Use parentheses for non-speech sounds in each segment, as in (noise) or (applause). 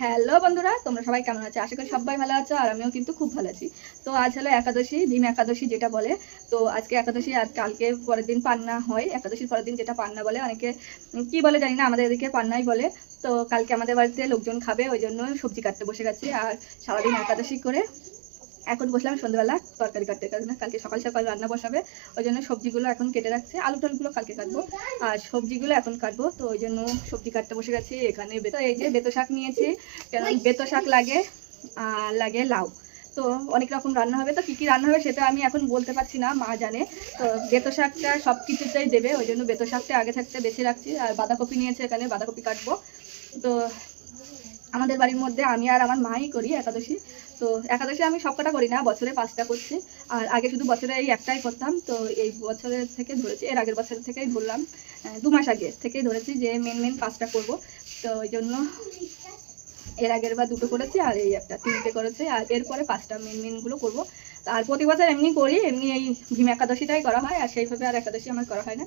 Hello বন্ধুরা, তোমরা সবাই কেমন আছো? আশা করি সবাই ভালো আছো আর আমিও কিন্তু খুব ভালো আছি। তো আজ হলো একাদশী ভীম একাদশী যেটা বলে। তো আজকে একাদশী আর কালকে পরের দিন পান্না হয়। একাদশীর পরের দিন যেটা পান্না বলে, অনেকে কি বলে জানি না, আমাদের এদিকে পান্নাই বলে। তো কালকে আমাদের বাড়িতে লোকজন খাবে, ওই জন্য সবজি কাটতে বসে গেছি আর সারাদিন একাদশী করে। এখন বসলাম সন্ধ্যাবেলা, তরকারি কাটতে। কারণ কালকে সকাল সকাল রান্না বসাবে, ওই জন্য সবজিগুলো এখন কেটে রাখছে। আলু টালুগুলো কালকে কাটবো। আর সবজিগুলো এখন কাটবো, তো ওই জন্য সবজি কাটতে বসে গেছি। এখানে বেতো এই যে বেতো শাক নিয়েছি, কারণ বেতো শাক লাগে, আর লাগে লাউ। তো অনেক রকম রান্না হবে। তো কী কী রান্না হবে সেটা আমি এখন বলতে পারছি না, মা জানে। তো বেতো শাকটা সব কিছুতেই দেবে, ওই জন্য বেতো শাকটা আগে থাকতে বেছে রাখছি। আর বাঁধাকপি নিয়েছে এখানে, বাঁধাকপি কাটবো। তো আমাদের বাড়ির মধ্যে আমি আর আমার মাই করি একাদশী। তো একাদশী আমি সবকটা করি না, বছরে পাঁচটা করছি। আর আগে শুধু বছরে এই একটাই করতাম, তো এই বছরের থেকে ধরেছি, এর আগের বছর থেকেই ধরলাম। দু মাস আগে থেকেই ধরেছি যে মেন মেন পাঁচটা করব। তো ওই জন্য এর আগের বার দুটো করেছি আর এই একটা, তিনটে করেছি। আর এরপরে পাঁচটা মেন মেনগুলো করব। আর প্রতি বছর এমনি করি, এমনি এই ভীম একাদশীটাই করা হয়, আর সেইভাবে আর একাদশী আমার করা হয় না।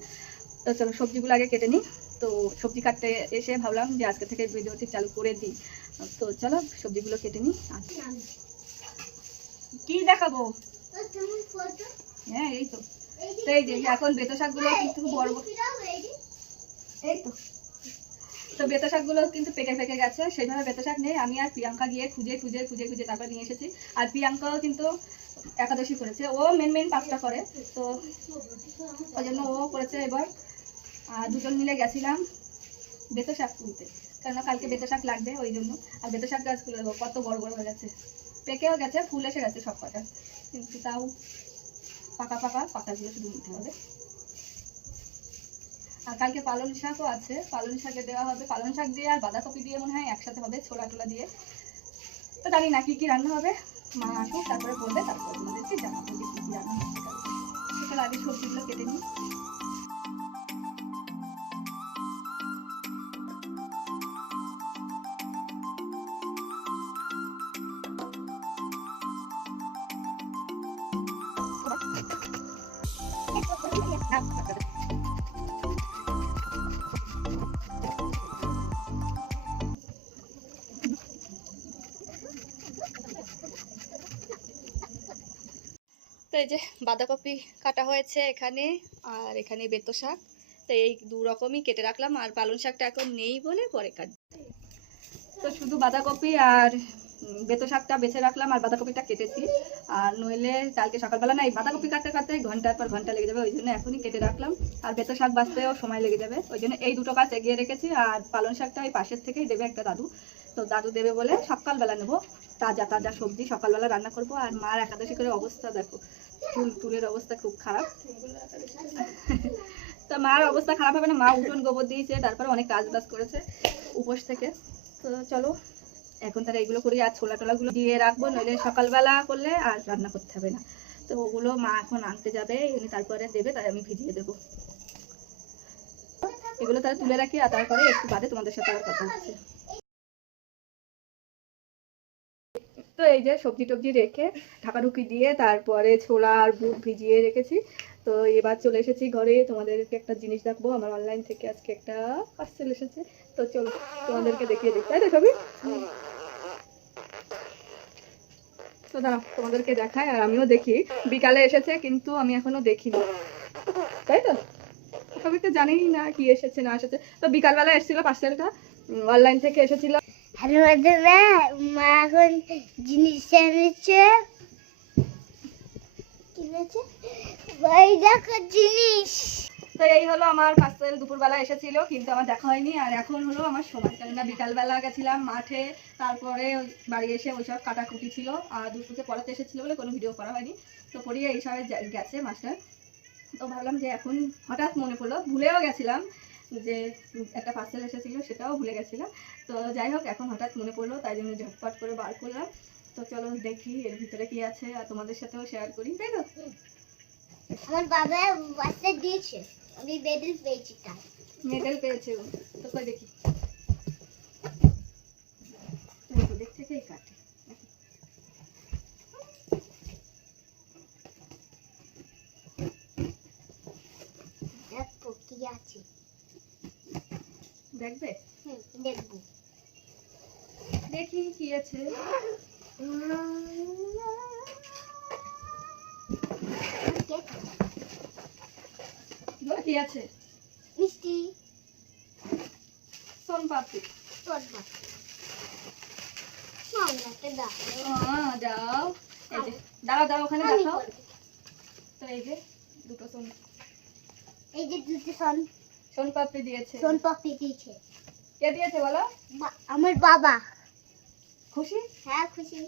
তো চলো, সবজিগুলো আগে কেটে নিই। তো সবজি কাটতে এসে ভাবলাম যে আজকে থেকে ভিডিওটি চালু করে দিই। তো চলো, সবজিগুলো কেটে নিই। কি দেখাবো? হ্যাঁ এই তো। এই যে এখন বেতো শাকগুলো কিন্তু বড় এই তো। তো বেতো শাকগুলো কিন্তু পেকে পেকে গেছে, সেইভাবে বেতো শাক নেই। আমি আর প্রিয়াঙ্কা গিয়ে খুঁজে খুঁজে খুঁজে খুঁজে তারপর নিয়ে এসেছি। আর প্রিয়াঙ্কাও কিন্তু একাদশী করেছে। ও মেন মেন পাঁচটা করে। তো ওই জন্য ও করেছে এবার। আর দুজন মিলে গেছিলাম বেতো শাক তুলতে। কেননা কালকে বেতো শাক লাগবে, ওই জন্য। আর বেতো শাক গাছগুলো কত বড় বড় হয়ে গেছে। পেকেও গেছে, ফুল এসে গেছে সব কটা। কিন্তু তাও পাকা পাকা পাতাগুলো শুধু নিতে হবে। আর কালকে পালং শাকও আছে। পালং শাকে দেওয়া হবে। পালং শাক দিয়ে আর বাঁধাকপি দিয়ে মনে হয় একসাথে হবে, ছোলা টোলা দিয়ে। তো জানি না কি কি রান্না হবে। মা আসুক, তারপরে বলবে, তারপরে তোমাদেরকে জানাব যে কি কি রান্না কালকে। আগে সবজিগুলো কেটে নিই। এই যে বাঁধাকপি কাটা হয়েছে এখানে, আর এখানে বেতো শাক। তো এই দু রকমই কেটে রাখলাম, আর পালং শাকটা এখন নেই বলে পরে কাট তো শুধু বাঁধাকপি আর বেতো শাকটা বেছে রাখলাম, আর বাঁধাকপিটা কেটেছি। আর নইলে কালকে সকালবেলা না, এই বাঁধাকপি কাটতে কাটতে ঘণ্টার পর ঘণ্টা লেগে যাবে, ওই জন্য এখনই কেটে রাখলাম। আর বেতো শাক বাঁচতেও সময় লেগে যাবে, ওই জন্য এই দুটো কাজ এগিয়ে রেখেছি, আর পালং শাকটা ওই পাশের থেকেই দেবে একটা দাদু। তো দাদু দেবে বলে সকালবেলা নেব, তাজা তাজা সবজি সকালবেলা রান্না করব, আর মার একাদশী করে অবস্থা দেখো। চুল চুলের অবস্থা খুব খারাপ। তো মার অবস্থা খারাপ হবে না, মা উঠোন গোবর দিয়েছে, তারপরে অনেক কাজ বাজ করেছে উপোস থেকে। তো চলো, এখন তারা এগুলো করি, আর ছোলা টোলাগুলো দিয়ে রাখব, নইলে সকালবেলা করলে আর রান্না করতে হবে না। তো ওগুলো মা এখন আনতে যাবে এনে তারপরে দেবে, তাই আমি ভিজিয়ে দেবো। এগুলো তারা তুলে রাখি, আর তারপরে একটু বাদে তোমাদের সাথে আবার কথা হচ্ছে। তো এই যে সবজি টবজি রেখে ঢাকাঢুকি দিয়ে তারপরে ছোলা আর বুট ভিজিয়ে রেখেছি। তো এবার চলে এসেছি ঘরে। তোমাদেরকে একটা জিনিস দেখব। আমার অনলাইন থেকে আজকে একটা পার্সেল এসেছে। তো চলো তোমাদেরকে দেখিয়ে দিই। তাই তো সবই তো দাঁড়াও, তোমাদেরকে দেখায় আর আমিও দেখি। বিকালে এসেছে কিন্তু আমি এখনও দেখিনি। তাই তো? সবই তো জানিই না কি এসেছে, না এসেছে। তো বিকালবেলা এসেছিল পার্সেলটা অনলাইন থেকে এসেছিল। দাদা মা এখন জিনিস এনেছে কিনেছে ওই দেখো জিনিস তো এই হলো আমার পার্সেল দুপুরবেলা এসেছিল, কিন্তু আমার দেখা হয়নি। আর এখন হলো আমার সময় কেননা বিকালবেলা গেছিলাম মাঠে। তারপরে বাড়ি এসে ওই ওইসব কাটাকুটি ছিল। আর দুপুরকে পড়াতে এসেছিল বলে কোনো ভিডিও করা হয়নি। তো পড়িয়ে এই সবাই গেছে মাস্টার। তো ভাবলাম যে এখন হঠাৎ মনে পড়ল, ভুলেও গেছিলাম। যে একটা পার্সেল এসেছিল সেটাও ভুলে গেছিল তো যাই হোক এখন হঠাৎ মনে পড়ল তাই জন্য ঝটপট করে বার করলাম। তো চলো দেখি এর ভিতরে কি আছে আর তোমাদের সাথেও শেয়ার করি তাই তো? আমার বাবা বাচ্চা দিয়েছে আমি মেডেল পেয়েছি তাই মেডেল পেয়েছে ও। তো দেখো দিক থেকেই কাটে দেখো কি আছে দেখবে হুম দেখব দেখি কি আছে। কি আছে? মিষ্টি। দাও। দাও ওখানে দেখাও। তো এই যে দুটো সোন এই যে দুটো সোন সোন পাপড়ি দিয়েছে। সোন পাপড়ি দিয়েছে। কে দিয়েছে বলো? আমার বাবা। খুশি? হ্যাঁ খুশি।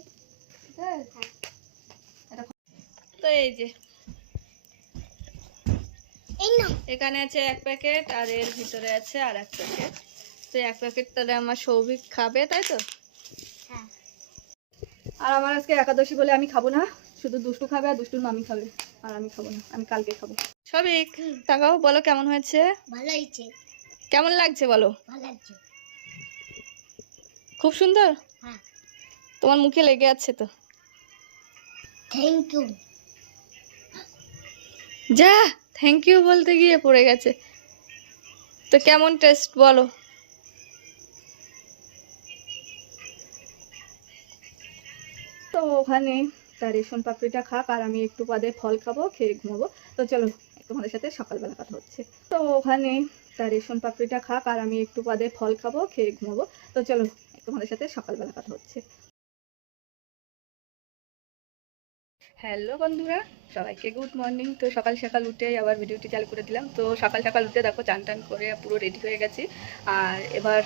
তো এই যে। এখানে আছে এক প্যাকেট আর এর ভিতরে আছে আর এক প্যাকেট। তো এক প্যাকেট তাহলে আমার সৌভিক খাবে তাই তো? হ্যাঁ। আর আমার আজকে একাদশী বলে আমি খাব না। শুধু দুষ্টু খাবে আর দুষ্টুর মামি খাবে। আর আমি খাব না আমি কালকে খাব। সবিক তাকাও বলো কেমন হয়েছে? ভালো হয়েছে। কেমন লাগছে বলো? ভালো লাগছে। খুব সুন্দর? তোমার মুখে লেগে আছে তো। থ্যাংক ইউ যা থ্যাংক ইউ বলতে গিয়ে পড়ে গেছে। তো কেমন টেস্ট বলো? তো ওখানে তার রেশন পাপড়িটা খাক আর আমি একটু বাদে ফল খাব খেয়ে ঘুমাবো। তো চলো তোমাদের সাথে সকালবেলা কথা হচ্ছে। তো ওখানে তার রেশন পাপড়িটা খাক আর আমি একটু বাদে ফল খাব খেয়ে ঘুমাবো। তো চলো তোমাদের সাথে সকালবেলা কথা হচ্ছে। হ্যালো বন্ধুরা, সবাইকে গুড মর্নিং তো সকাল সকাল উঠে আবার ভিডিওটি চালু করে দিলাম। তো সকাল সকাল উঠে দেখো চান টান করে পুরো রেডি হয়ে গেছি। আর এবার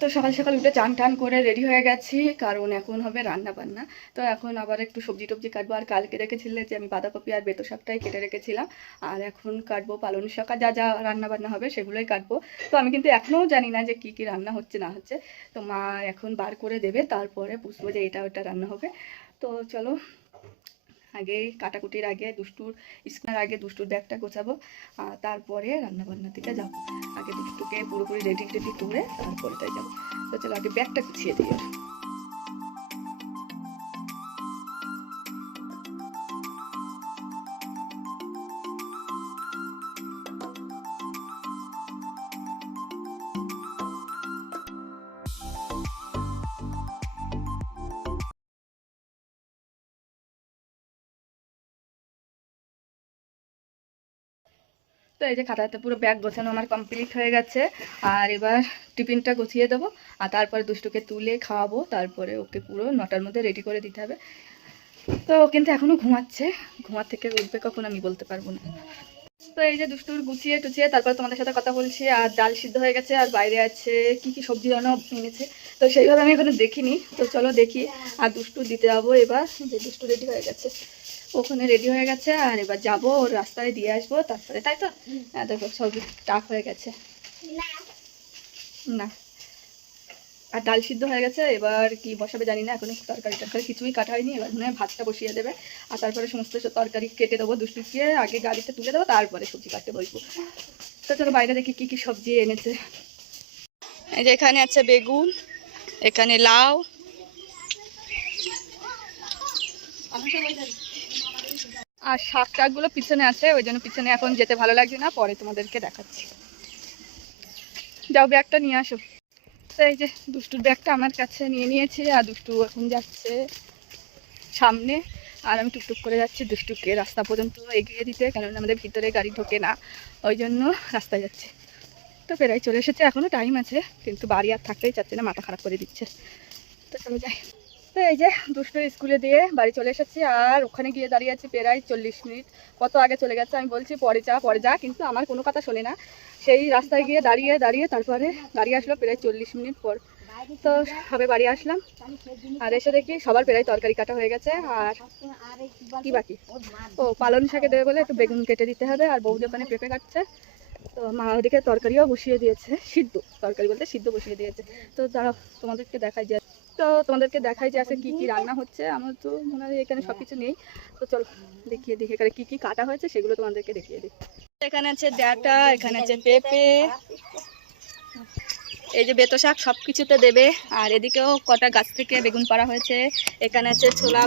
তো সকাল সকাল উঠে চান টান করে রেডি হয়ে গেছি, কারণ এখন হবে রান্না বান্না। তো এখন আবার একটু সবজি টবজি কাটবো। আর কালকে রেখেছিলে যে আমি বাঁধাকপি আর বেতো শাকটাই কেটে রেখেছিলাম। আর এখন কাটবো পালং শাক। আর যা যা রান্না বান্না হবে সেগুলোই কাটবো। তো আমি কিন্তু এখনও জানি না যে কি কি রান্না হচ্ছে, না হচ্ছে। তো মা এখন বার করে দেবে। তারপরে বুঝব যে এটা ওটা রান্না হবে। তো চলো আগে কাটাকুটির আগে, দুষ্টুর স্কুলের আগে দুষ্টুর ব্যাগটা গোছাবো, আর তারপরে রান্নাবান্নার দিকে যাব। আগে দুষ্টুকে পুরোপুরি রেডি টেডি করে তারপরে তাই যাব। তো চলো আগে ব্যাগটা গুছিয়ে দিই। তো এই যে খাতাতে পুরো ব্যাগ গোছানো আমার কমপ্লিট হয়ে গেছে। আর এবার টিফিনটা গুছিয়ে দেবো, আর তারপরে দুষ্টুকে তুলে খাওয়াবো, তারপরে ওকে পুরো নটার মধ্যে রেডি করে দিতে হবে। তো ও কিন্তু এখনও ঘুমাচ্ছে, ঘুমার থেকে উঠবে কখন আমি বলতে পারব না। তো এই যে দুষ্টুর গুছিয়ে টুছিয়ে তারপর তোমাদের সাথে কথা বলছি, আর ডাল সিদ্ধ হয়ে গেছে, আর বাইরে আছে কি কি সবজি যেন এনেছে। তো সেইভাবে আমি এখানে দেখিনি, তো চলো দেখি। আর দুষ্টু দিতে যাব এবার, যে দুষ্টু রেডি হয়ে গেছে। ওখানে রেডি হয়ে গেছে, আর এবার যাব, ওর রাস্তায় দিয়ে আসব, তারপরে, তাই তো? দেখো সব টাক হয়ে গেছে। না। আর ডাল সিদ্ধ হয়ে গেছে, এবার কি বসাবে জানি না, এখন তরকারি টরকারি কিছুই কাটা হয়নি, এবার মনে ভাতটা বসিয়ে দেবে। আর তারপরে সমস্ত তরকারি কেটে দেবো দুষ্টুকে আগে গাড়িতে তুলে দেবো, তারপরে সবজি কাটতে বসবো। তো চলো, বাইরে দেখি কি কি সবজি এনেছে। এই যে এখানে আছে বেগুন, এখানে লাউ। আর শাক টাকগুলো পিছনে আছে, ওই জন্য পিছনে এখন যেতে ভালো লাগছে না, পরে তোমাদেরকে দেখাচ্ছি। যাও, ব্যাগটা নিয়ে আসো। এই যে, দুষ্টুর ব্যাগটা আমার কাছে নিয়ে নিয়েছি, আর দুষ্টু এখন যাচ্ছে সামনে। আর আমি টুকটুক করে যাচ্ছি দুষ্টুকে রাস্তা পর্যন্ত এগিয়ে দিতে, কারণ আমাদের ভিতরে গাড়ি ঢোকে না, ওই জন্য রাস্তায় যাচ্ছে। তো প্রায় চলে এসেছে এখনও টাইম আছে, কিন্তু বাড়ি আর থাকতেই চাচ্ছে না, মাথা খারাপ করে দিচ্ছে। তো চলো যাই। তো এই যে দুষ্টু স্কুলে দিয়ে বাড়ি চলে এসেছি, আর ওখানে গিয়ে দাঁড়িয়ে আছি প্রায় চল্লিশ মিনিট। কত আগে চলে গেছে আমি বলছি, পরে যা পরে যা, কিন্তু আমার কোনো কথা শোনে না। সেই রাস্তায় গিয়ে দাঁড়িয়ে দাঁড়িয়ে তারপরে গাড়ি আসলো প্রায় চল্লিশ মিনিট পর। তো সবে বাড়ি আসলাম, আর এসে দেখি সবার প্রায় তরকারি কাটা হয়ে গেছে, আর কি বাকি? ও পালন শাকে দেবে বলে একটু বেগুন কেটে দিতে হবে, আর বৌদি ওখানে পেঁপে কাটছে। তো মা ওদিকে তরকারিও বসিয়ে দিয়েছে, সিদ্ধ, তরকারি বলতে সিদ্ধ বসিয়ে দিয়েছে। তো দাঁড়াও তোমাদেরকে দেখাই যে তো তোমাদেরকে দেখাই যে আজকে কী কী রান্না হচ্ছে। আমার তো মনে হয় এখানে সব কিছু নেই। তো চলো দেখিয়ে দেখি এখানে কী কী কাটা হয়েছে সেগুলো তোমাদেরকে দেখিয়ে দিই। এখানে আছে ডাটা এখানে আছে পেঁপে। এই যে বেতো শাক সব কিছুতে দেবে। আর এদিকেও কটা গাছ থেকে বেগুন পাড়া হয়েছে। এখানে আছে ছোলা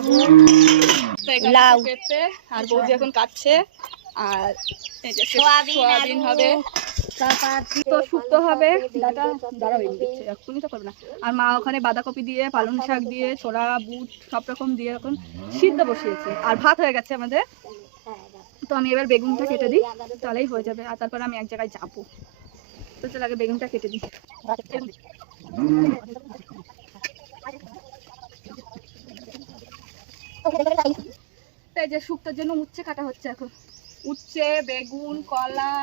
লাউ। পেঁপে। আর বৌদি এখন কাটছে। আর এই যে সোয়াবিন, সোয়াবিন হবে। তো হবে করবে না। আর মা ওখানে বাঁধাকপি দিয়ে, পালং শাক দিয়ে, ছোলা, বুট, সব রকম দিয়ে এখন সিদ্ধ বসিয়েছে। আর ভাত হয়ে গেছে আমাদের। তো আমি এবার বেগুনটা কেটে দিই, তাহলেই হয়ে যাবে। আর তারপর আমি এক জায়গায় যাব। তো চল আগে বেগুনটা কেটে দিই। যে শুক্তোর জন্য উচ্ছে কাটা হচ্ছে এখন। উচ্ছে, বেগুন, কলা,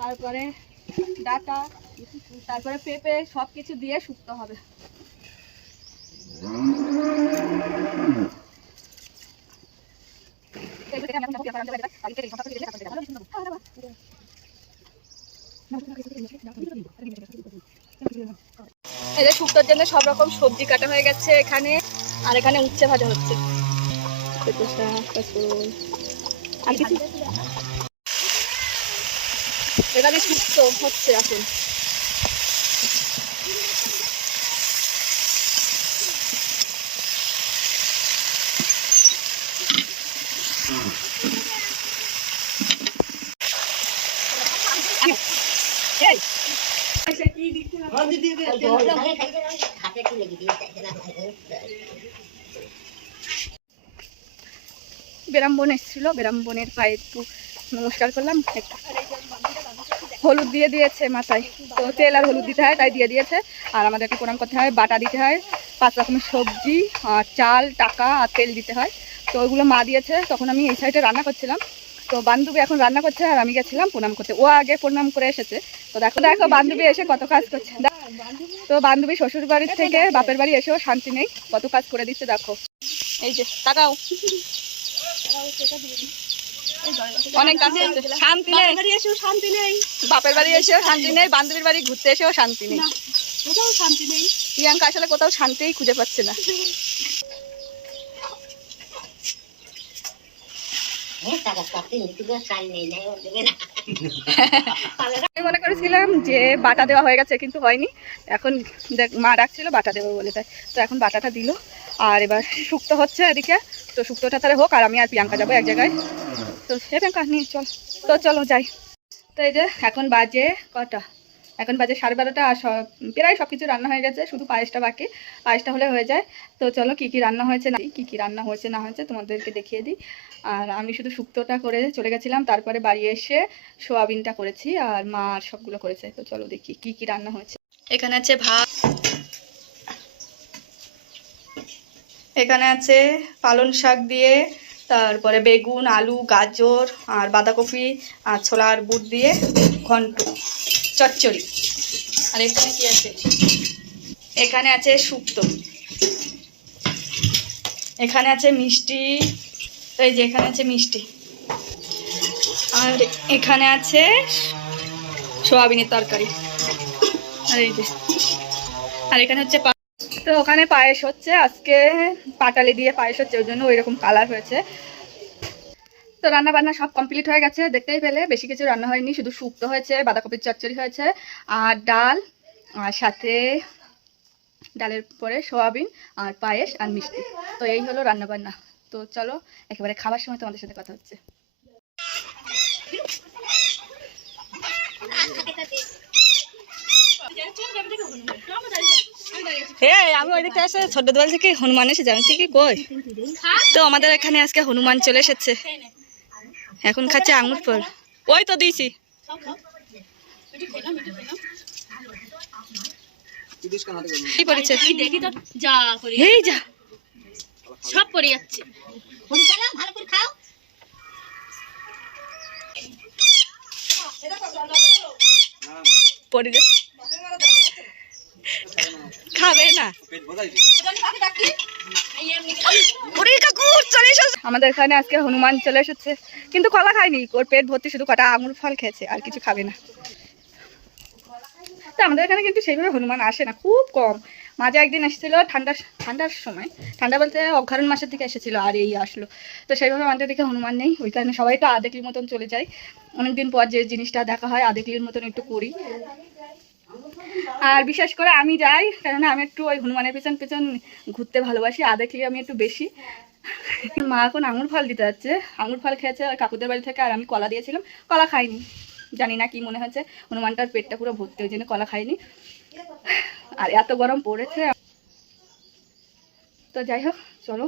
তারপরে ডাটা, তারপরে পেঁপে সব কিছু দিয়ে শুক্তো হবে এই শুক্তোর জন্য সব রকম সবজি কাটা হয়ে গেছে এখানে, আর এখানে উচ্ছে ভাজা হচ্ছে। আর কিছু এখানে শুক্তো হচ্ছে এখন। এই, বেরামবন এসেছিল বেরামবনের পায়ে একটু নমস্কার করলাম। হলুদ দিয়ে দিয়েছে মাথায়। তো তেল আর হলুদ দিতে হয়, তাই দিয়ে দিয়েছে। আর আমাদেরকে প্রণাম করতে হয়, বাটা দিতে হয়, পাঁচ রকমের সবজি, আর চাল, টাকা আর তেল দিতে হয়। তো ওইগুলো মা দিয়েছে। তখন আমি এই সাইডে রান্না করছিলাম। তো বান্ধবী এখন রান্না করছে আর আমি গেছিলাম প্রণাম করতে। ও আগে প্রণাম করে এসেছে। তো দেখো দেখো, বান্ধবী এসে কত কাজ করছে। তো বান্ধবী শ্বশুর বাড়ির থেকে বাপের বাড়ি এসেও শান্তি নেই। কত কাজ করে দিচ্ছে দেখো। এই যে, তাকাও। অনেক কাজ শান্তি নেই। শান্তি নেই। বাপের বাড়ি এসেও শান্তি নেই বান্ধবীর বাড়ি ঘুরতে এসেও শান্তি নেই। কোথাও শান্তি নেই। প্রিয়াঙ্কা আসলে কোথাও শান্তিই খুঁজে পাচ্ছে না। আমি মনে করেছিলাম যে বাটা দেওয়া হয়ে গেছে কিন্তু হয়নি। এখন দেখ মা ডাকছিল বাটা দেবো বলে তাই। তো এখন বাটাটা দিল। আর এবার শুক্তো হচ্ছে এদিকে। তো শুক্তোটা তাহলে হোক আর আমি আর প্রিয়াঙ্কা যাব এক জায়গায়। তো প্রিয়াঙ্কা নিয়ে চল। তো চলো যাই। তো এই যে এখন বাজে কটা? এখন বাজে সাড়ে বারোটা আর প্রায় সব কিছু রান্না হয়ে গেছে, শুধু পায়েসটা বাকি। পায়েসটা হলে হয়ে যায়। তো চলো কী কী রান্না হয়েছে না, কী কী রান্না হয়েছে না হয়েছে তোমাদেরকে দেখিয়ে দিই। আর আমি শুধু শুক্তোটা করে চলে গেছিলাম, তারপরে বাড়ি এসে সোয়াবিনটা করেছি আর মা আর সবগুলো করেছে। তো চলো দেখি কি কি রান্না হয়েছে। এখানে আছে ভাত। এখানে আছে পালং শাক দিয়ে তারপরে বেগুন, আলু, গাজর আর বাঁধাকপি আর ছোলার বুট দিয়ে ঘন্ট, চচ্চড়ি। আর এখানে কি আছে? এখানে আছে শুক্তো। এখানে আছে মিষ্টি। এই যে এখানে আছে মিষ্টি। আর এখানে আছে সোয়াবিনের তরকারি। আর এই যে। আর এখানে হচ্ছে তো ওখানে পায়েস হচ্ছে। আজকে পাটালি দিয়ে পায়েস হচ্ছে, ওই জন্য ওই রকম কালার হয়েছে। তো রান্না বান্না সব কমপ্লিট হয়ে গেছে, দেখতেই পেলে। বেশি কিছু রান্না হয়নি, শুধু শুক্তো হয়েছে, বাঁধাকপির চচ্চড়ি হয়েছে, আর ডাল, আর সাথে ডালের পরে সোয়াবিন, আর পায়েস, আর মিষ্টি। তো এই হলো রান্না বান্না তো চলো, একেবারে খাবার সময় তোমাদের সাথে কথা হচ্ছে। এই আমি ওই ছোট থেকে হনুমান এসে জানছি কি কই? তো আমাদের এখানে আজকে হনুমান চলে এসেছে। এখন খাচ্ছে আঙুর ফল। ওই তো দিয়েছি। কি করেছে? তুই দেখি তো যা এই যা। সব পড়ে যাচ্ছে। ভালো করে খাও পড়ে যা খাবে না। আমাদের এখানে আজকে হনুমান চলে এসেছে। কিন্তু কলা খায়নি। ওর পেট ভর্তি শুধু কটা আঙুর ফল খেয়েছে, আর কিছু খাবে না। তো আমাদের এখানে কিন্তু সেইভাবে হনুমান আসে না, খুব কম। মাঝে একদিন এসেছিল ঠান্ডার ঠান্ডার সময়। ঠান্ডা বলতে অঘারণ মাসের দিকে এসেছিল, আর এই আসলো। তো সেইভাবে আমাদের দিকে হনুমান নেই। ওই কারণে সবাই তো আদেকলির মতন চলে যায়। অনেকদিন পর যে জিনিসটা দেখা হয় আদেকলির মতন একটু করি। আর বিশেষ করে আমি যাই, কেননা আমি একটু ওই হনুমানের পেছন পেছন ঘুরতে ভালোবাসি আদেকলি আমি একটু বেশি। মা এখন আঙুর ফল দিতে যাচ্ছে, আঙুর ফল খেয়েছে কাকুদের বাড়ি থেকে, আর আমি কলা দিয়েছিলাম, কলা খাইনি। জানি না কি মনে হচ্ছে, হনুমানটার পেটটা পুরো ভর্তি, ওই জন্য কলা খাইনি। আর এত গরম পড়েছে। তো যাই হোক, চলো,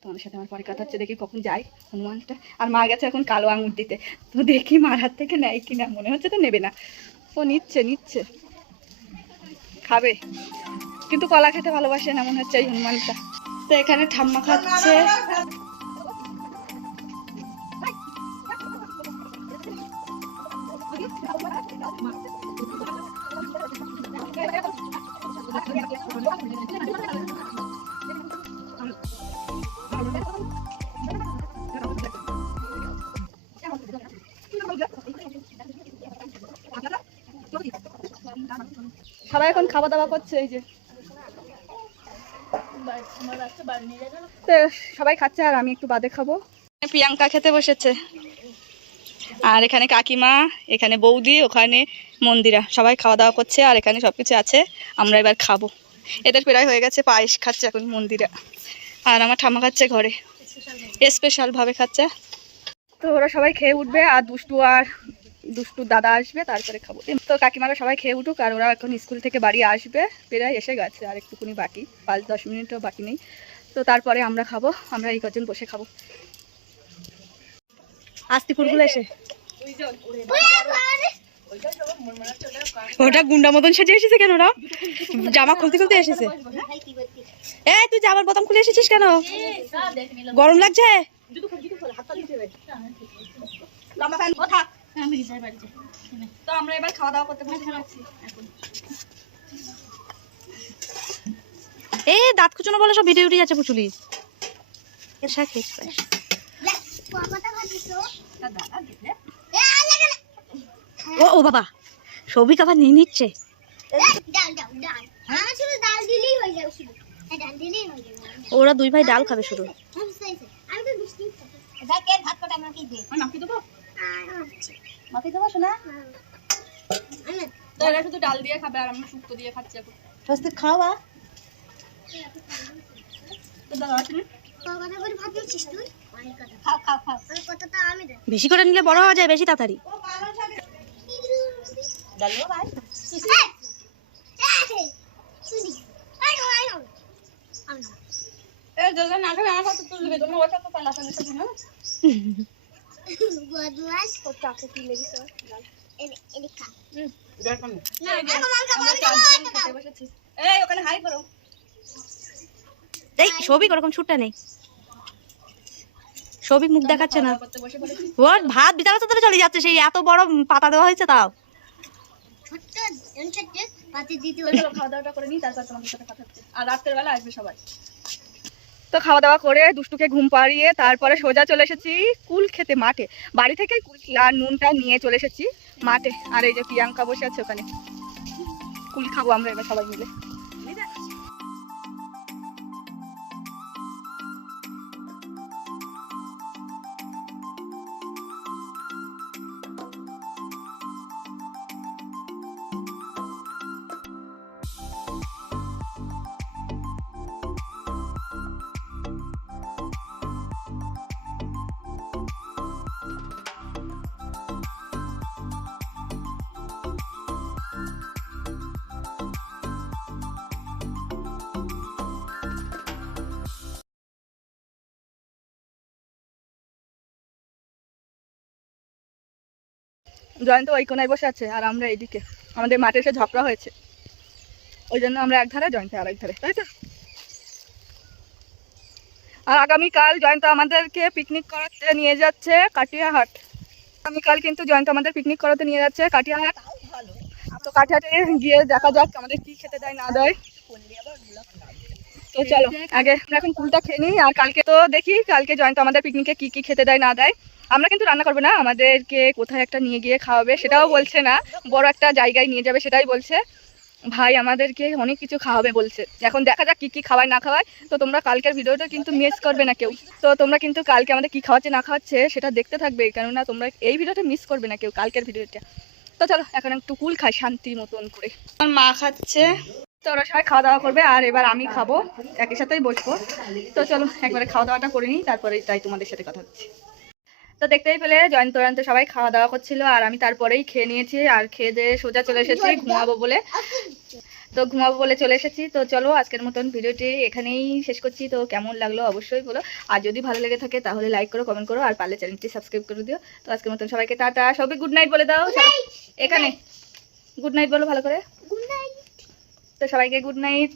তোমাদের সাথে আমার পরে কথা হচ্ছে, দেখি কখন যাই হনুমানটা। আর মা গেছে এখন কালো আঙুর দিতে। তো দেখি মার হাত থেকে নেয় কিনা, মনে হচ্ছে তো নেবে না। ও নিচ্ছে নিচ্ছে। খাবে। কিন্তু কলা খেতে ভালোবাসে না, মনে হচ্ছে এই হনুমানটা। তো এখানে ঠাম্মা খাচ্ছে। সবাই এখন খাওয়া দাওয়া করছে এই যে। সবাই খাচ্ছে আর আমি একটু বাদে খাব। প্রিয়াঙ্কা খেতে বসেছে। আর এখানে কাকিমা এখানে বৌদি ওখানে মন্দিরা। সবাই খাওয়া দাওয়া করছে আর এখানে সব কিছু আছে। আমরা এবার খাব। এদের প্রায় হয়ে গেছে পায়েস খাচ্ছে এখন মন্দিরা। আর আমার ঠামা খাচ্ছে ঘরে। স্পেশাল ভাবে খাচ্ছে। তো ওরা সবাই খেয়ে উঠবে আর দুষ্টু আর দুষ্টুর দাদা আসবে, তারপরে খাব। তো কাকিমারা সবাই খেয়ে উঠুক, আর ওরা এখন স্কুল থেকে বাড়ি আসবে, প্রায় এসে গেছে, আর একটুকুনি বাকি, পাঁচ দশ মিনিটও বাকি নেই। তো তারপরে আমরা খাব, আমরা এই কজন বসে খাব। আস্তি ফুলগুলো এসে। ওটা গুন্ডা মতন সেজে এসেছে কেন ওরা? জামা খুলতে খুলতে এসেছে। এই, তুই জামার বোতাম খুলে এসেছিস কেন? গরম লাগছে? তো আমরা এবার খাওয়া দাওয়া করতে বসে যাচ্ছি এখন। এ দাঁত কুচনো বলে সব ভিডিও উঠে যাচ্ছে পুচুলি ও ও বাবা সৌভিক আবার নিয়ে নিচ্ছে। হয়ে হ্যাঁ, হয়ে ওরা দুই ভাই ডাল খাবে শুধু। আমি তো ভাত কটা আমাকে দে। নাকি দেবো। মাকে দেবো শোনা? তো এরা শুধু ডাল দিয়ে খাবে আর আমরা শুক্তো দিয়ে খাচ্ছি এখন। সস্তে খাওয়া? তো কথা কথা। বেশি করে নিলে বড় হওয়া যায় বেশি তাড়াতাড়ি। না খাবে আমার কাছে তুলবে তোমরা ওর সাথে সাথে না (laughs) বদমাস। কি লেগেছে এনে- এনে খা। না না, এই ওখানে হাই করো এই ওরকম ছুটটা নেই মুখ দেখাচ্ছে না ওর ভাত বিতাল ধরে চলে যাচ্ছে সেই এত বড় পাতা দেওয়া হয়েছে তাও পাতে দিতে খাওয়া দাওয়াটা করে নিই তারপর তোমাদের সাথে কথা আর রাত্রের বেলা আসবে সবাই তো খাওয়া দাওয়া করে দুষ্টুকে ঘুম পাড়িয়ে তারপরে সোজা চলে এসেছি কুল খেতে, মাঠে। বাড়ি থেকে কুল আর নুনটা নিয়ে চলে এসেছি মাঠে। আর এই যে প্রিয়াঙ্কা বসে আছে ওখানে। কুল খাব আমরা এবার সবাই মিলে। জয়ন্ত ওই কোনায় বসে আছে আর আমরা এইদিকে। আমাদের মাঠে এসে ঝগড়া হয়েছে। ওই জন্য আমরা এক ধারে জয়ন্ত আর এক ধারে, তাই তো? আর আগামীকাল জয়ন্ত আমাদেরকে পিকনিক করাতে নিয়ে যাচ্ছে কাটিয়াহাট। আগামীকাল কিন্তু জয়ন্ত আমাদের পিকনিক করাতে নিয়ে যাচ্ছে কাটিয়াহাট। তো কাটিয়াহাটে গিয়ে দেখা যাক আমাদের কি খেতে দেয়, না দেয়। তো চলো, আগে আমরা এখন কুলটা খেয়ে নিই আর কালকে তো দেখি, কালকে জয়ন্ত আমাদের পিকনিকে কি কি খেতে দেয়, না দেয়। আমরা কিন্তু রান্না করব না আমাদেরকে কোথায় একটা নিয়ে গিয়ে খাওয়াবে সেটাও বলছে না বড় একটা জায়গায় নিয়ে যাবে সেটাই বলছে। ভাই আমাদেরকে অনেক কিছু খাওয়াবে বলছে। এখন দেখা যাক কি কি খাওয়ায় না খাওয়ায়। তো তোমরা কালকের ভিডিওটা কিন্তু মিস করবে না কেউ। তো তোমরা কিন্তু কালকে আমাদের কি খাওয়াচ্ছে না খাওয়াচ্ছে সেটা দেখতে থাকবে কেননা তোমরা এই ভিডিওটা মিস করবে না কেউ কালকের ভিডিওটা। তো চলো এখন একটু কুল খাই শান্তি মতন করে। আমার মা খাচ্ছে। তো ওরা সবাই খাওয়া দাওয়া করবে আর এবার আমি খাব একই সাথেই বসবো। তো চলো একবারে খাওয়া দাওয়াটা করে নিই তারপরে তাই তোমাদের সাথে কথা হচ্ছে। তো দেখতেই পেলে জয়ন্ত জয়ন্ত সবাই খাওয়া দাওয়া করছিল আর আমি তারপরেই খেয়ে নিয়েছি আর খেয়ে দিয়ে সোজা চলে এসেছি ঘুমাবো বলে। তো ঘুমাবো বলে চলে এসেছি তো চলো আজকের মতন ভিডিওটি এখানেই শেষ করছি তো কেমন লাগল অবশ্যই বলো। আর যদি ভালো লেগে থাকে তাহলে লাইক করো কমেন্ট করো আর পারলে চ্যানেলটি সাবস্ক্রাইব করে দিও। তো আজকের মতন সবাইকে টাটা সবাই গুড নাইট বলে দাও। এখানে। গুড নাইট বলো ভালো করে। তো সবাইকে গুড নাইট